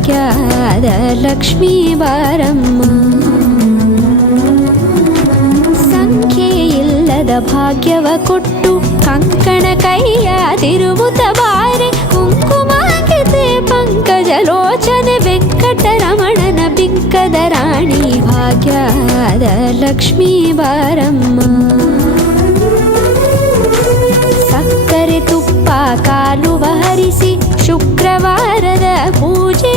ಭಾಗ್ಯದ ಲಕ್ಷ್ಮೀ ಬಾರಮ್ಮ. ಸಂಖ್ಯೆ ಇಲ್ಲದ ಭಾಗ್ಯವ ಕೊಟ್ಟು ಕಂಕಣ ಕೈಯ ತಿರುವುತ ಬಾರೆ. ಕುಂಕುಮಾಂಕಿತೆ ಪಂಕಜ ಲೋಚನೆ ವೆಂಕಟರಮಣನ ಬಿಕ್ಕದ ರಾಣಿ ಭಾಗ್ಯದ ಲಕ್ಷ್ಮೀ ಬಾರಮ್ಮ. ಸಕ್ಕರೆ ತುಪ್ಪ ಕಾಲುವ ಹರಿಸಿ ಶುಕ್ರವಾರದ ಪೂಜೆ